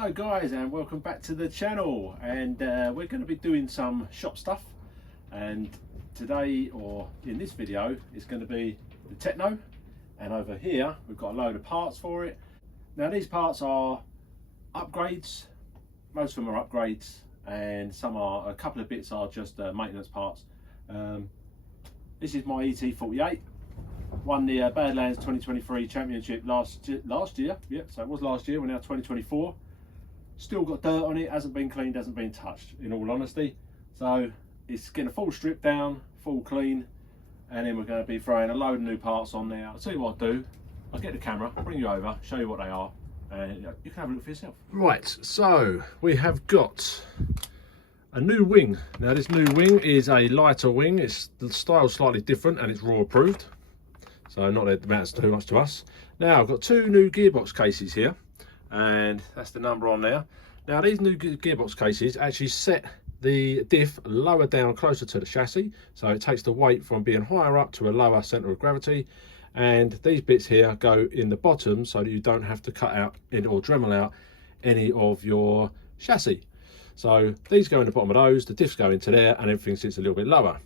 Hello guys, and welcome back to the channel. And we're going to be doing some shop stuff, and today, or in this video, is going to be the Tekno, and over here we've got a load of parts for it. Now these parts are upgrades, most of them are upgrades, and a couple of bits are just maintenance parts. This is my et48, won the Badlands 2023 championship last year. Yeah, so it was last year. We're now 2024. Still got dirt on it, hasn't been cleaned, hasn't been touched, in all honesty. So it's getting a full strip down, full clean, and then we're going to be throwing a load of new parts on there. I'll tell you what I'll do. I'll get the camera, bring you over, show you what they are, and you can have a look for yourself. Right, so we have got a new wing. Now this new wing is a lighter wing. The style's slightly different and it's raw approved, so not that it matters too much to us. Now I've got two new gearbox cases here, and that's the number on there. Now these new gearbox cases actually set the diff lower down, closer to the chassis, so it takes the weight from being higher up to a lower center of gravity. And these bits here go in the bottom so that you don't have to cut out or Dremel out any of your chassis. So these go in the bottom of those, the diffs go into there, and everything sits a little bit lower.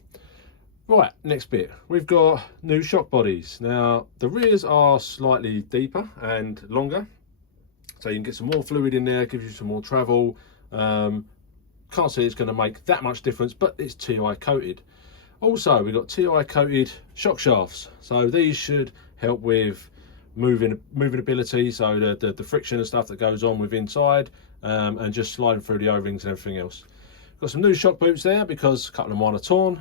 Right, next bit, we've got new shock bodies. Now the rears are slightly deeper and longer, so you can get some more fluid in there, gives you some more travel. Can't see it's going to make that much difference, but it's TI coated. Also, we've got TI coated shock shafts, so these should help with moving ability, so the friction and stuff that goes on with inside, and just sliding through the O-rings and everything else. Got some new shock boots there because a couple of mine are torn.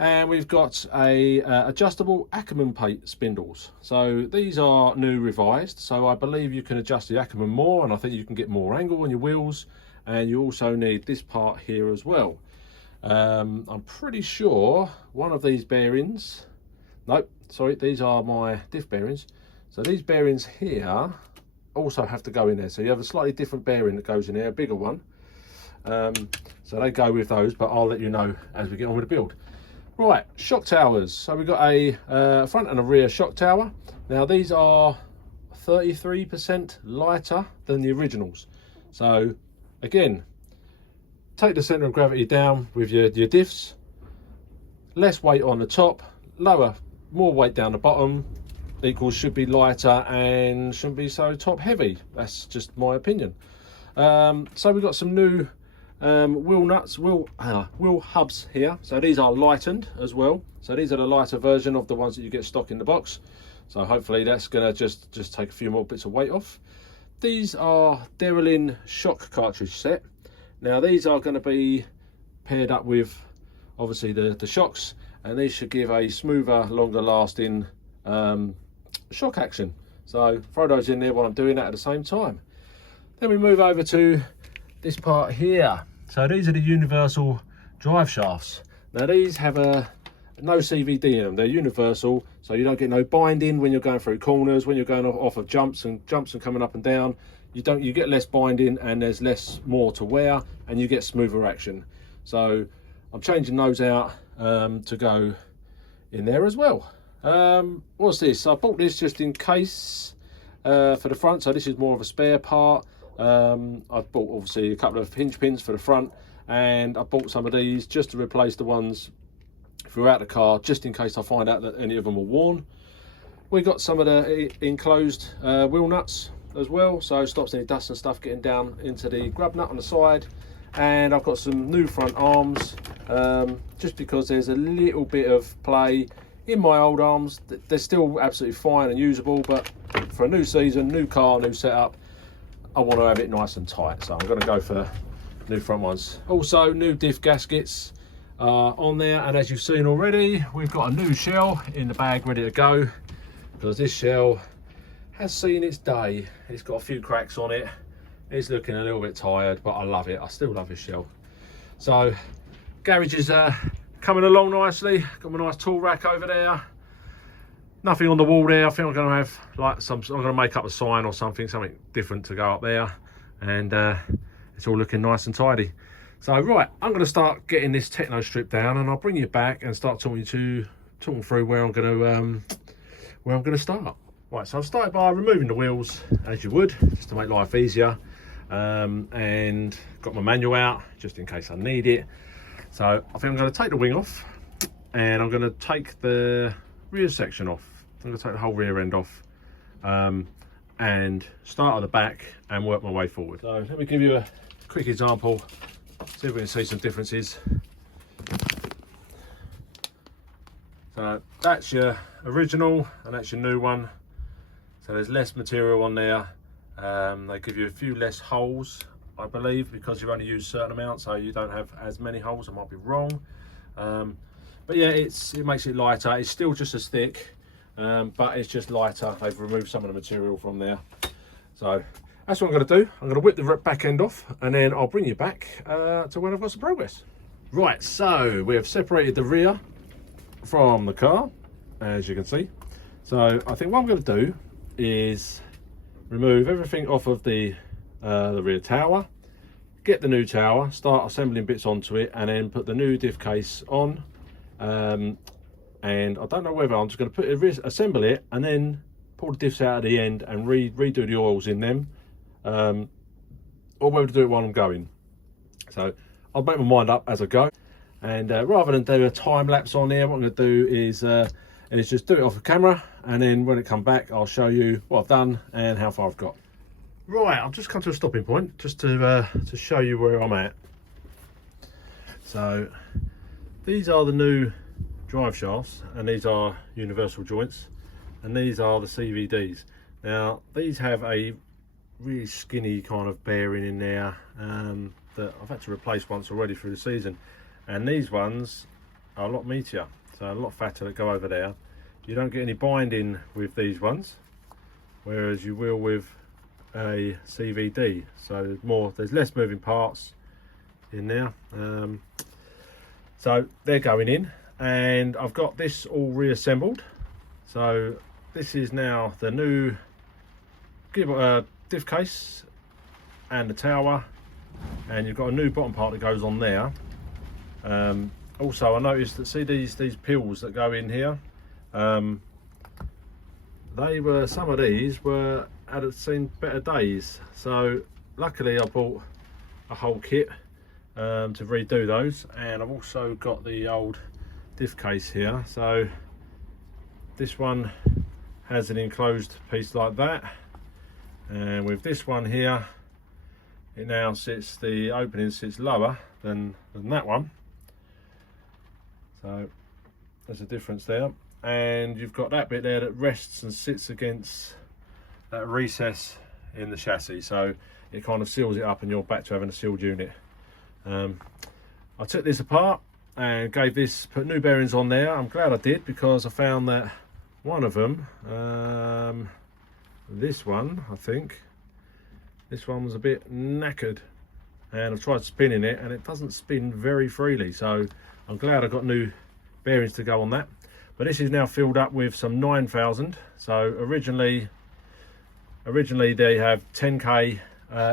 And we've got a adjustable Ackerman plate spindles. So these are new revised. So I believe you can adjust the Ackerman more, and I think you can get more angle on your wheels. And you also need this part here as well. I'm pretty sure one of these bearings, nope, sorry, these are my diff bearings. So these bearings here also have to go in there. So you have a slightly different bearing that goes in there, a bigger one. So they go with those, but I'll let you know as we get on with the build. Right, shock towers. So we've got a front and a rear shock tower. Now these are 33% lighter than the originals. So again, take the center of gravity down with your diffs, less weight on the top, more weight down the bottom, equals should be lighter and shouldn't be so top heavy. That's just my opinion. So we've got some new wheel hubs here. So these are lightened as well. So these are the lighter version of the ones that you get stock in the box. So hopefully that's gonna just take a few more bits of weight off. These are Derrelin shock cartridge set. Now these are going to be paired up with obviously the shocks, and these should give a smoother, longer lasting shock action. So throw those in there while I'm doing that at the same time. Then we move over to this part here. So these are the universal drive shafts. Now these have no CVD in them. They're universal, so you don't get no binding when you're going through corners, when you're going off of jumps and coming up and down. You get less binding, and there's more to wear, and you get smoother action. So I'm changing those out to go in there as well. What's this? I bought this just in case for the front, so this is more of a spare part. I've bought obviously a couple of hinge pins for the front, and I bought some of these just to replace the ones throughout the car, just in case I find out that any of them are worn. We got some of the enclosed wheel nuts as well, so it stops any dust and stuff getting down into the grub nut on the side. And I've got some new front arms, just because there's a little bit of play in my old arms. They're still absolutely fine and usable, but for a new season, new car, new setup, I want to have it nice and tight, so I'm going to go for new front ones. Also new diff gaskets on there, and as you've seen already, we've got a new shell in the bag ready to go, because this shell has seen its day. It's got a few cracks on it. It's looking a little bit tired, but I love it. I still love this shell. So garage is coming along nicely. Got my nice tool rack over there. Nothing on the wall there. I think I'm going to have I'm going to make up a sign or something different to go up there, and it's all looking nice and tidy. So right, I'm going to start getting this Tekno strip down, and I'll bring you back and start talking through where I'm going to start. Right, so I've started by removing the wheels, as you would, just to make life easier. and got my manual out just in case I need it. So I think I'm going to take the wing off, and I'm going to take the rear section off. I'm going to take the whole rear end off, and start at the back and work my way forward. So let me give you a quick example, see if we can see some differences. So that's your original and that's your new one. So there's less material on there. They give you a few less holes, I believe, because you only use a certain amount, so you don't have as many holes. I might be wrong, but yeah, it makes it lighter. It's still just as thick, but it's just lighter. They've removed some of the material from there. So that's what I'm going to do. I'm going to whip the back end off, and then I'll bring you back to when I've got some progress. Right, so we have separated the rear from the car, as you can see. So I think what I'm going to do is remove everything off of the rear tower, get the new tower, start assembling bits onto it, and then put the new diff case on. And I don't know whether I'm just going to assemble it and then pull the diffs out at the end and redo the oils in them, or whether to do it while I'm going. So I'll make my mind up as I go, and rather than do a time lapse on here, what I'm going to do is just do it off the camera, and then when it comes back I'll show you what I've done and how far I've got. Right, I've just come to a stopping point just to show you where I'm at. So these are the new drive shafts, and these are universal joints, and these are the CVDs. Now these have a really skinny kind of bearing in there that I've had to replace once already through the season, and these ones are a lot meatier, so a lot fatter that go over there. You don't get any binding with these ones, whereas you will with a CVD. So there's less moving parts in there. So they're going in, and I've got this all reassembled. So this is now the new diff case and the tower, and you've got a new bottom part that goes on there. Also I noticed that, see these pills that go in here, some of these had seen better days, so luckily I bought a whole kit to redo those. And I've also got the old diff case here. So this one has an enclosed piece like that, and with this one here, it now sits, the opening sits lower than that one, so there's a difference there. And you've got that bit there that rests and sits against that recess in the chassis, so it kind of seals it up and you're back to having a sealed unit. I took this apart and put new bearings on there. I'm glad I did, because I found that one of them, this one, I think this one was a bit knackered, and I've tried spinning it and it doesn't spin very freely, so I'm glad I got new bearings to go on that. But this is now filled up with some 9000. So originally they have 10k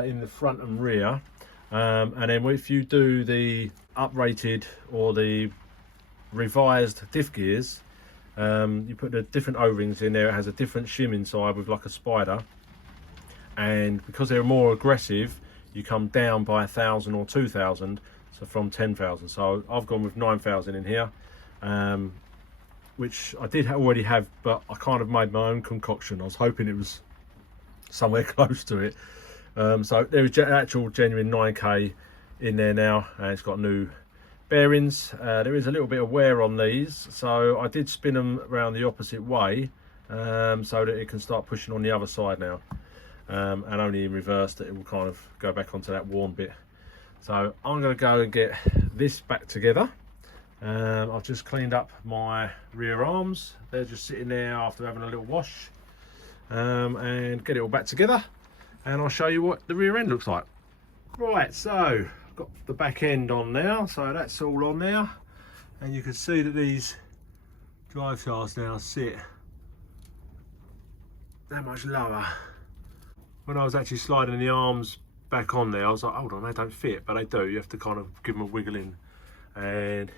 in the front and rear, and then if you do the uprated or the revised diff gears, you put the different O-rings in there. It has a different shim inside with like a spider, and because they're more aggressive, you come down by 1000 or 2000, so from 10,000. So I've gone with 9000 in here, which I did already have, but I kind of made my own concoction. I was hoping it was somewhere close to it. So there is actual genuine 9k in there now, and it's got new bearings. There is a little bit of wear on these, so I did spin them around the opposite way, so that it can start pushing on the other side now, and only in reverse that it will kind of go back onto that worn bit. So I'm going to go and get this back together. I've just cleaned up my rear arms. They're just sitting there after having a little wash, and get it all back together, and I'll show you what the rear end looks like. Right, so I've got the back end on now, so that's all on there, and you can see that these drive shafts now sit that much lower. When I was actually sliding the arms back on there, I was like, hold on, they don't fit, but they do. You have to kind of give them a wiggle in. And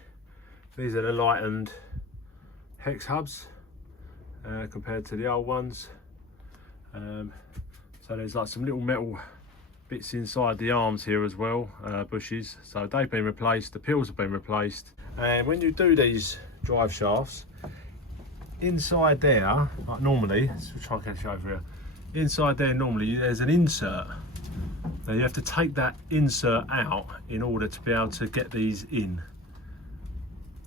these are the lightened hex hubs compared to the old ones. So there's like some little metal bits inside the arms here as well, bushes, so they've been replaced, the peels have been replaced. And when you do these drive shafts, inside there, like normally, let's try and catch you over here, inside there normally there's an insert. Now you have to take that insert out in order to be able to get these in.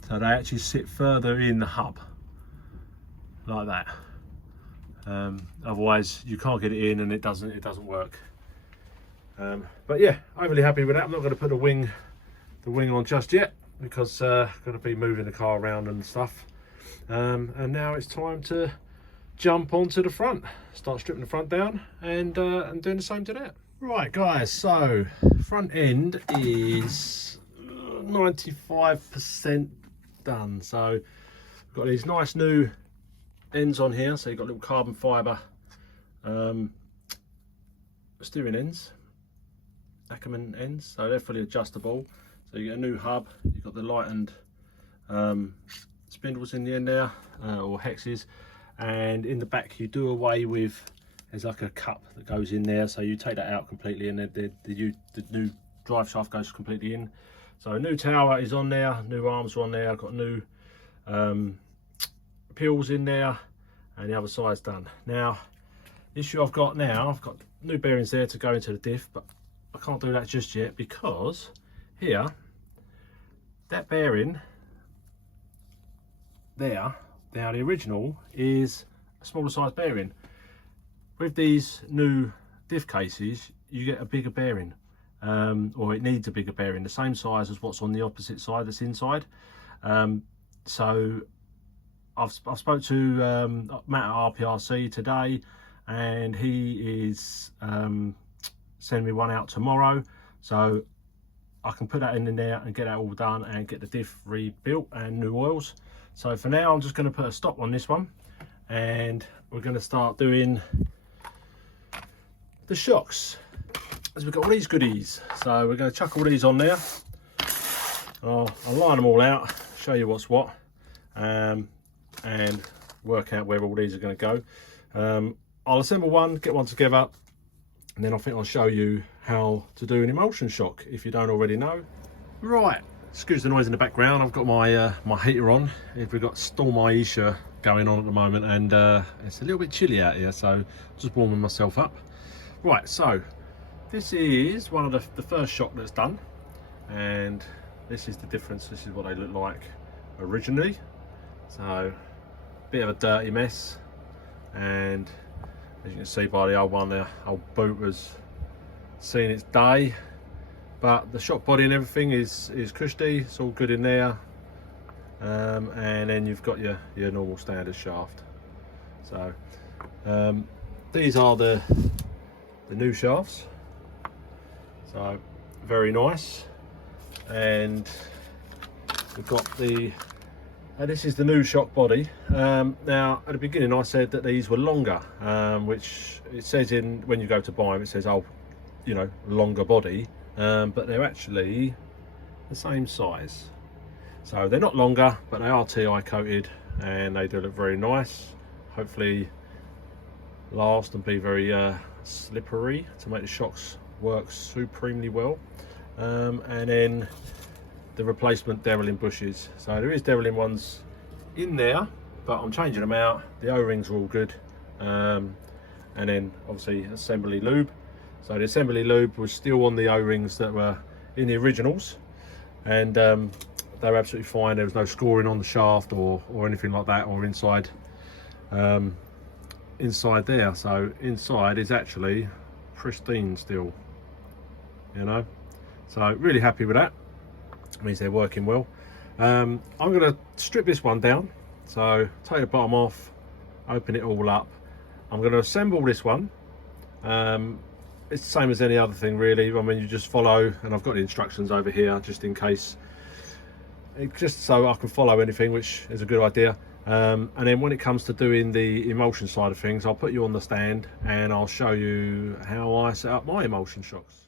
So they actually sit further in the hub, like that. Otherwise you can't get it in and it doesn't work. But yeah, overly happy with that. I'm not going to put the wing on just yet because I'm going to be moving the car around and stuff. And now it's time to jump onto the front, start stripping the front down and doing the same to that. Right guys, so front end is 95% done. So we've got these nice new ends on here, so you've got little carbon fibre steering ends, Ackerman ends, so they're fully adjustable. So you get a new hub, you've got the lightened spindles in the end there, or hexes, and in the back you do away with, there's like a cup that goes in there, so you take that out completely and then the new drive shaft goes completely in. So a new tower is on there, new arms are on there, I've got new peels in there, and the other side's done. Now the issue I've got now, I've got new bearings there to go into the diff, but I can't do that just yet because here, that bearing there, now the original is a smaller size bearing. With these new diff cases you get a bigger bearing, or it needs a bigger bearing, the same size as what's on the opposite side that's inside. So I've spoke to Matt at Rprc today, and he is sending me one out tomorrow, so I can put that in there and get that all done and get the diff rebuilt and new oils. So for now I'm just going to put a stop on this one, and we're going to start doing the shocks, as we've got all these goodies. So we're going to chuck all these on there. I'll line them all out, show you what's what, and work out where all these are going to go. I'll assemble one, get one together, and then I think I'll show you how to do an emulsion shock if you don't already know. Right, excuse the noise in the background, I've got my my heater on. We've got Storm Aisha going on at the moment, and it's a little bit chilly out here, so just warming myself up. Right, so this is one of the first shock that's done, and this is the difference. This is what they look like originally. So bit of a dirty mess, and as you can see by the old one, the old boot was seen its day, but the shock body and everything is cushy, it's all good in there. And then you've got your normal standard shaft. So these are the new shafts, so very nice. And we've got this is the new shock body. Now at the beginning I said that these were longer, which it says in, when you go to buy them, it says, oh, you know, longer body, but they're actually the same size. So they're not longer, but they are TI coated and they do look very nice. Hopefully last and be very slippery to make the shocks work supremely well. And then the replacement Derrelin bushes. So there is Derrelin ones in there, but I'm changing them out. The O-rings are all good. And then obviously assembly lube. So the assembly lube was still on the O-rings that were in the originals, and they were absolutely fine. There was no scoring on the shaft or anything like that, or inside inside there. So inside is actually pristine still, you know. So really happy with that. It means they're working well. I'm going to strip this one down, so take the bottom off, open it all up. I'm going to assemble this one. It's the same as any other thing really. I mean, you just follow, and I've got the instructions over here just in case, just so I can follow anything, which is a good idea. And then when it comes to doing the emulsion side of things, I'll put you on the stand and I'll show you how I set up my emulsion shocks.